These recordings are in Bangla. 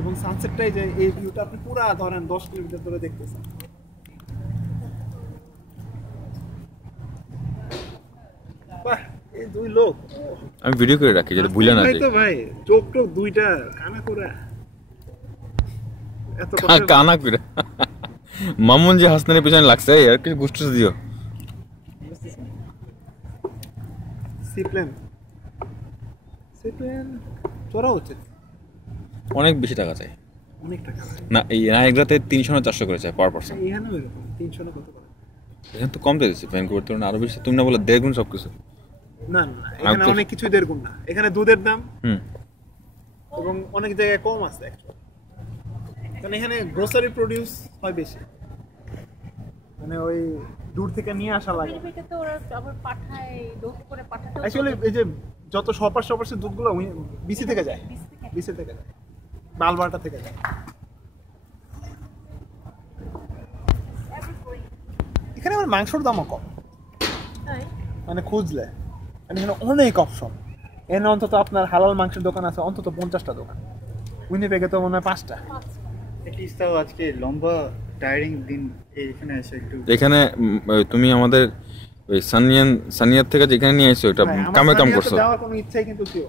এবং সানসেটটাই যে এই ভিউটা আপনি পুরা ধরেন 10 কিলোমিটার ধরে দেখতেছেন। বাহ, এই দুই লোক আমি ভিডিও করে রাখি যাতে ভুলে না ভাই যাই। তো ভাই চোখ টোক দুইটা কানা করে এত কথা কানা করে মামুন যে হাসনানের পিছনে লাগছে আর কিছু গুস্টস দিও। সিপ্লেন সিপ্লেন চড়া উচিত, অনেক বেশি টাকা চাই অনেক টাকা লাগে। না, এই নায়গ্রাতে 300 না 400 করে চাই পার পার্সন। এখানেও এরকম 300 না কত করে? এখানে তো কম দিয়েছে ভ্যানকুভার তুলনায় আরো বেশি। তুমি না বলে 1.5 গুণ সবকিছু। না না, এখানে অনেক কিছুই দেড় গুণ না। এখানে দুধের দাম এবং অনেক জায়গায় কম আছে actually। কারণ এখানে গ্রোসারি প্রোডিউস হয় বেশি, মানে ওই দূর থেকে নিয়ে আসা লাগে। এটা তো ওরা আবার পাঠায়, লোড করে পাঠাতে অ্যাকচুয়ালি এই যে যত শপার্সের দুধগুলো বিসি থেকে যায়, বিসি থেকে যায়, বালবাটা থেকে যায়। এখানে আমার মাংসর দামও কম, মানে খুঁজলে মানে এখানে অনেক অপশন। এখানে অন্তত আপনার হালাল মাংসের দোকান আছে অন্তত 50টা দোকান। উইনিপেগে তো মনে হয় 5টা। এটলিস্টও আজকে লম্বা টায়ারিং দিন এখানে এসে একটু এখানে তুমি আমাদের ওই সানিয়ার থেকে যেখানে নিয়ে এসছো এটা কামে কাম করছো। যাওয়ার কোনো ইচ্ছাই কিন্তু ছিল।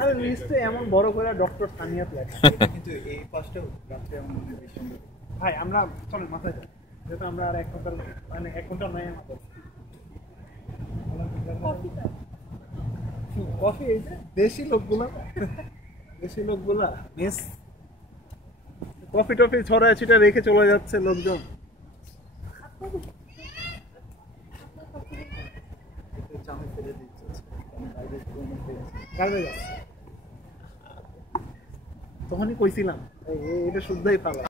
আরে লিস্টে এমন বড় করে ডক্টর সানিয়াত লেখা। কিন্তু এই পাঁচটা রাত্রে আমার মনে বেশি সুন্দর। ভাই আমরা চলেন মাথায় যাই, যেহেতু আমরা আর 1 ঘন্টা মানে 1 ঘন্টা নয় আমাদের। কফি এই যে দেশি লোকগুলা মেস কফি টফি ছড়ায় ছিটা রেখে চলে যাচ্ছে লোকজন। চামে ফেলে দিচ্ছে কাজে যাচ্ছে। তখনই কইছিলাম এটা শুদ্ধই পালা।